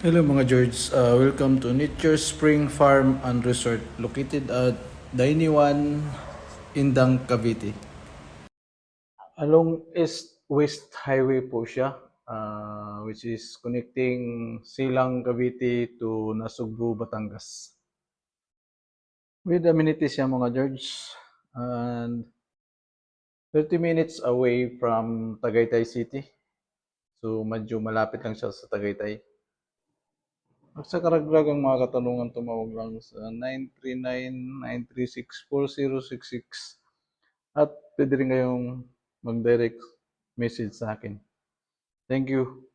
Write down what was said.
Hello mga George, welcome to Nature Spring Farm and Resort located at Dainiwan, Indang, Cavite. Along East-West Highway po siya, which is connecting Silang, Cavite to Nasugbu, Batangas. With amenities siya mga George, and 30 minutes away from Tagaytay City. So medyo malapit lang siya sa Tagaytay. At sa karagdagang mga katanungan, tumawag lang sa 939-936-4066 at pwede rin kayong mag-direct message sa akin. Thank you.